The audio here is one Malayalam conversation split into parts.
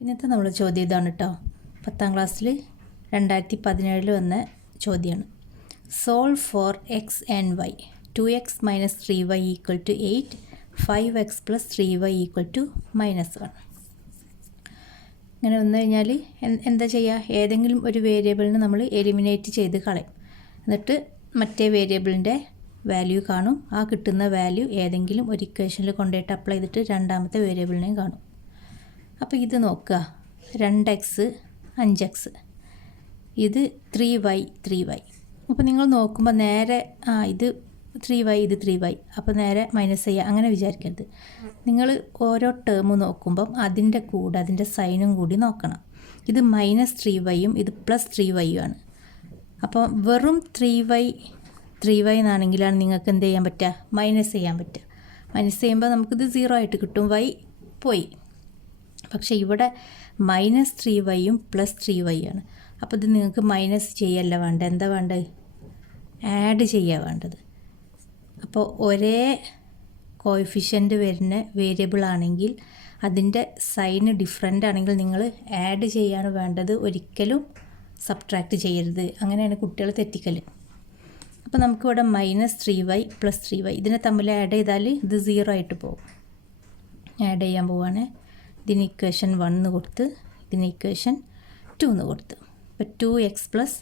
ഇന്നത്തെ നമ്മുടെ ചോദ്യം ഇതാണ് കേട്ടോ. 10ാം ക്ലാസ്സിൽ 2017 വന്ന ചോദ്യമാണ്. Solve for x and y. 2x - 3y = 8, 5x + 3y = -1. ഇങ്ങനെ വന്നു കഴിഞ്ഞാൽ എന്താ ചെയ്യുക? ഏതെങ്കിലും ഒരു വേരിയബിളിന് നമ്മൾ എലിമിനേറ്റ് ചെയ്ത് കളയും. എന്നിട്ട് മറ്റേ വേരിയബിളിൻ്റെ വാല്യൂ കാണും. ആ കിട്ടുന്ന വാല്യൂ ഏതെങ്കിലും ഒരു ഇക്വേഷനിൽ കൊണ്ടുപോയിട്ട് അപ്ലൈ ചെയ്തിട്ട് രണ്ടാമത്തെ വേരിയബിളിനെയും കാണും. അപ്പോൾ ഇത് നോക്കുക, 2x 5x, ഇത് 3y 3y. അപ്പോൾ നിങ്ങൾ നോക്കുമ്പോൾ നേരെ ഇത് 3y ഇത് 3y, അപ്പോൾ നേരെ മൈനസ് ചെയ്യുക, അങ്ങനെ വിചാരിക്കരുത്. നിങ്ങൾ ഓരോ ടേം നോക്കുമ്പം അതിൻ്റെ കൂടെ അതിൻ്റെ സൈനും കൂടി നോക്കണം. ഇത് -3y ഇത് +3y ആണ്. അപ്പോൾ വെറും 3y എന്നാണെങ്കിലാണ് നിങ്ങൾക്ക് എന്ത് ചെയ്യാൻ പറ്റുക? മൈനസ് ചെയ്യാൻ പറ്റുക. മൈനസ് ചെയ്യുമ്പോൾ നമുക്കിത് 0 ആയിട്ട് കിട്ടും, y പോയി. പക്ഷേ ഇവിടെ -3y +3y ആണ്. അപ്പോൾ ഇത് നിങ്ങൾക്ക് മൈനസ് ചെയ്യല്ല വേണ്ടത്, എന്താ വേണ്ടത്? ആഡ് ചെയ്യുക വേണ്ടത്. അപ്പോൾ ഒരേ കോഎഫിഷ്യൻ്റ് വരുന്ന വേരിയബിൾ ആണെങ്കിൽ അതിൻ്റെ സൈന് ഡിഫറൻ്റ് ആണെങ്കിൽ നിങ്ങൾ ആഡ് ചെയ്യാണ് വേണ്ടത്, ഒരിക്കലും സബ്ട്രാക്റ്റ് ചെയ്യരുത്. അങ്ങനെയാണ് കുട്ടികൾ തെറ്റിക്കൽ. അപ്പോൾ നമുക്കിവിടെ -3y +3y ഇതിനെ തമ്മിൽ ആഡ് ചെയ്താൽ ഇത് 0 ആയിട്ട് പോകും. ആഡ് ചെയ്യാൻ പോവുകയാണ്. ഇതിന് ഇക്വേഷൻ 1 കൊടുത്ത് ഇതിന് ഇക്വേഷൻ 2 കൊടുത്ത്. അപ്പോൾ 2x +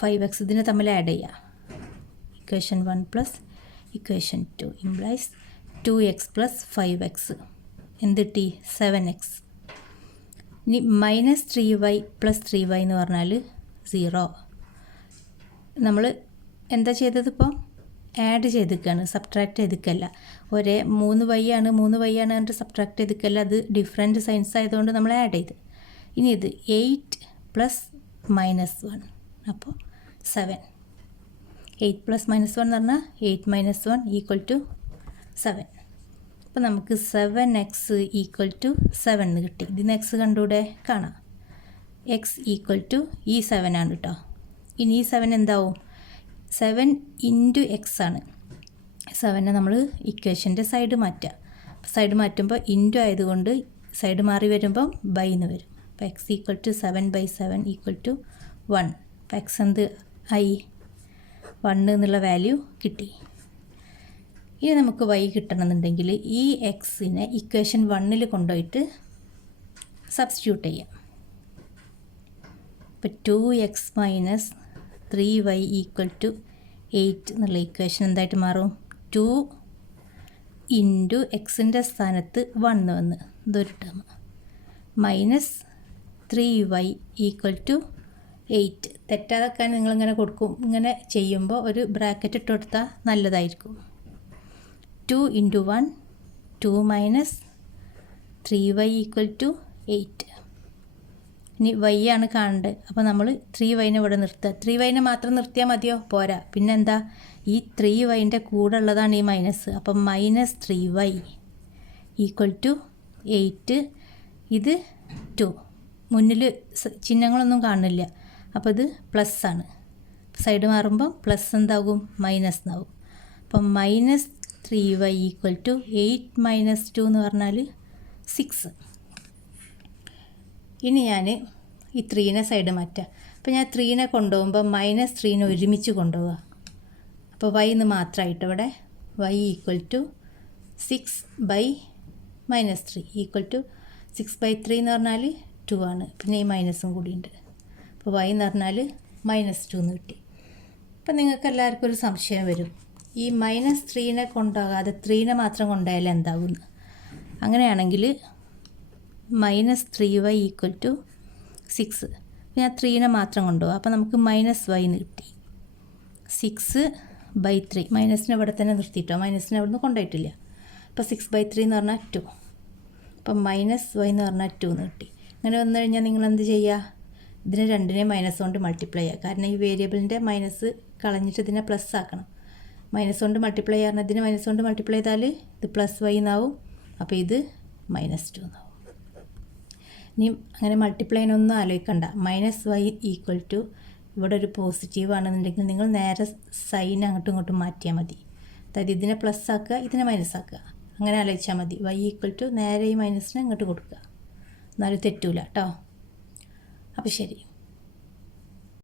5x ഇതിനെ തമ്മിൽ ആഡ് ചെയ്യുക. Equation 1 + equation 2 implies 2x + 5x എന്ത് കിട്ടി? 7x. ഇനി -3y +3y എന്ന് പറഞ്ഞാൽ 0. നമ്മൾ എന്താ ചെയ്തത്? ഇപ്പോൾ ആഡ് ചെയ്തിരിക്കുകയാണ്, സബ്ട്രാക്റ്റ് ചെയ്തിരിക്കല്ല. ഒരേ 3y ആണ് പറഞ്ഞിട്ട് സബ്ട്രാക്റ്റ് ചെയ്തിരിക്കല്ല, അത് ഡിഫറെൻറ്റ് സൈൻസ് ആയതുകൊണ്ട് നമ്മൾ ആഡ് ചെയ്ത്. ഇനി ഇത് 8 + -1, അപ്പോൾ 7. 8 + -1 എന്ന് പറഞ്ഞാൽ 8 - 1 = 7. അപ്പോൾ നമുക്ക് 7x = 7 എന്ന് കിട്ടി. ഇതിന് x കണ്ടുകൂടെ? കാണാം. x = ഈ 7 ആണ് കേട്ടോ. ഇനി ഈ 7 എന്താവും? 7 × x ആണ്. 7നെ നമ്മൾ ഇക്വേഷൻ്റെ സൈഡ് മാറ്റുക. സൈഡ് മാറ്റുമ്പോൾ ഇൻറ്റു ആയതുകൊണ്ട് സൈഡ് മാറി വരുമ്പം ബൈ എന്ന് വരും. അപ്പോൾ x = 7/7 = 1. അപ്പോൾ x എന്ത് ആയി? 1 എന്നുള്ള വാല്യൂ കിട്ടി. ഇനി നമുക്ക് y കിട്ടണമെന്നുണ്ടെങ്കിൽ ഈ എക്സിനെ ഇക്വേഷൻ 1 കൊണ്ടുപോയിട്ട് സബ്സ്റ്റിറ്റ്യൂട്ട് ചെയ്യാം. ഇപ്പോൾ 2x - 3y = 8 എന്നുള്ള ഇക്വേഷൻ എന്തായിട്ട് മാറും? 2 × എക്സിൻ്റെ സ്ഥാനത്ത് 1 വന്ന് ഇതൊരു ടേം, -3y = 8. തെറ്റാതാക്കാൻ നിങ്ങളിങ്ങനെ കൊടുക്കും. ഇങ്ങനെ ചെയ്യുമ്പോൾ ഒരു ബ്രാക്കറ്റ് ഇട്ട് കൊടുത്താൽ നല്ലതായിരിക്കും. 2 × 1 2 - 3y = 8. ഇനി y ആണ് കാണേണ്ടത്. അപ്പോൾ നമ്മൾ 3yനെ ഇവിടെ നിർത്തുക. 3yനെ മാത്രം നിർത്തിയാൽ മതിയോ? പോരാ. പിന്നെന്താ? ഈ 3yൻ്റെ കൂടെ ഉള്ളതാണ് ഈ മൈനസ്. അപ്പം -3y = 8. ഇത് 2. മുന്നിൽ ചിഹ്നങ്ങളൊന്നും കാണില്ല, അപ്പോൾ ഇത് പ്ലസ് ആണ്. സൈഡ് മാറുമ്പോൾ പ്ലസ് എന്താകും? മൈനസ് എന്നാകും. അപ്പം -3y = 8 - 2 എന്ന് പറഞ്ഞാൽ 6. ഇനി ഞാൻ ഈ 3നെ സൈഡ് മാറ്റാം. അപ്പോൾ ഞാൻ 3നെ കൊണ്ടുപോകുമ്പോൾ -3നെ ഒരുമിച്ച് കൊണ്ടുപോവുക. അപ്പോൾ y എന്ന് മാത്രമായിട്ട് ഇവിടെ y = 6/-3 = 6/3 എന്ന് പറഞ്ഞാൽ 2 ആണ്. പിന്നെ ഈ മൈനസും കൂടിയുണ്ട്. അപ്പോൾ y എന്ന് പറഞ്ഞാൽ -2 എന്ന് കിട്ടി. അപ്പോൾ നിങ്ങൾക്ക് എല്ലാവർക്കും ഒരു സംശയം വരും, ഈ -3നെ കൊണ്ടുപോകാതെ 3നെ മാത്രം കൊണ്ടുപോയാൽ എന്താകുമെന്ന്. അങ്ങനെയാണെങ്കിൽ -3y = 6. ഞാൻ 3നെ മാത്രം കൊണ്ടുപോകാം. അപ്പോൾ നമുക്ക് -y എന്ന് കിട്ടി. 6/3 മൈനസിനെ ഇവിടെ തന്നെ നിർത്തിയിട്ടോ, മൈനസിനെ അവിടെ നിന്ന് കൊണ്ടുപോയിട്ടില്ല. അപ്പോൾ 6/3 എന്ന് പറഞ്ഞാൽ 2. അപ്പം -y എന്ന് പറഞ്ഞാൽ 2 എന്ന് കിട്ടി. അങ്ങനെ വന്നു കഴിഞ്ഞാൽ നിങ്ങൾ എന്ത് ചെയ്യുക? ഇതിനെ രണ്ടിനെയും മൈനസ് കൊണ്ട് മൾട്ടിപ്ലൈ ചെയ്യുക. കാരണം ഈ വേരിയബിളിൻ്റെ മൈനസ് കളഞ്ഞിട്ട് ഇതിനെ പ്ലസ് ആക്കണം. മൈനസ് കൊണ്ട് മൾട്ടിപ്ലൈ ചെയ്യുന്ന ഇതിനെ മൈനസ് കൊണ്ട് മൾട്ടിപ്ലൈ ചെയ്താൽ ഇത് +y എന്നാവും. അപ്പോൾ ഇത് -2 എന്നാവും. ഇനി അങ്ങനെ മൾട്ടിപ്ലൈനൊന്നും ആലോചിക്കണ്ട. -y = ഇവിടെ ഒരു പോസിറ്റീവ് ആണെന്നുണ്ടെങ്കിൽ നിങ്ങൾ നേരെ സൈൻ അങ്ങോട്ടും ഇങ്ങോട്ടും മാറ്റിയാൽ മതി. അതായത് ഇതിനെ പ്ലസ് ആക്കുക, ഇതിനെ മൈനസ് ആക്കുക, അങ്ങനെ ആലോചിച്ചാൽ മതി. y = നേരെ ഈ മൈനസിനെ ഇങ്ങോട്ട് കൊടുക്കുക. എന്നാലും തെറ്റൂല കേട്ടോ. അപ്പോൾ ശരി.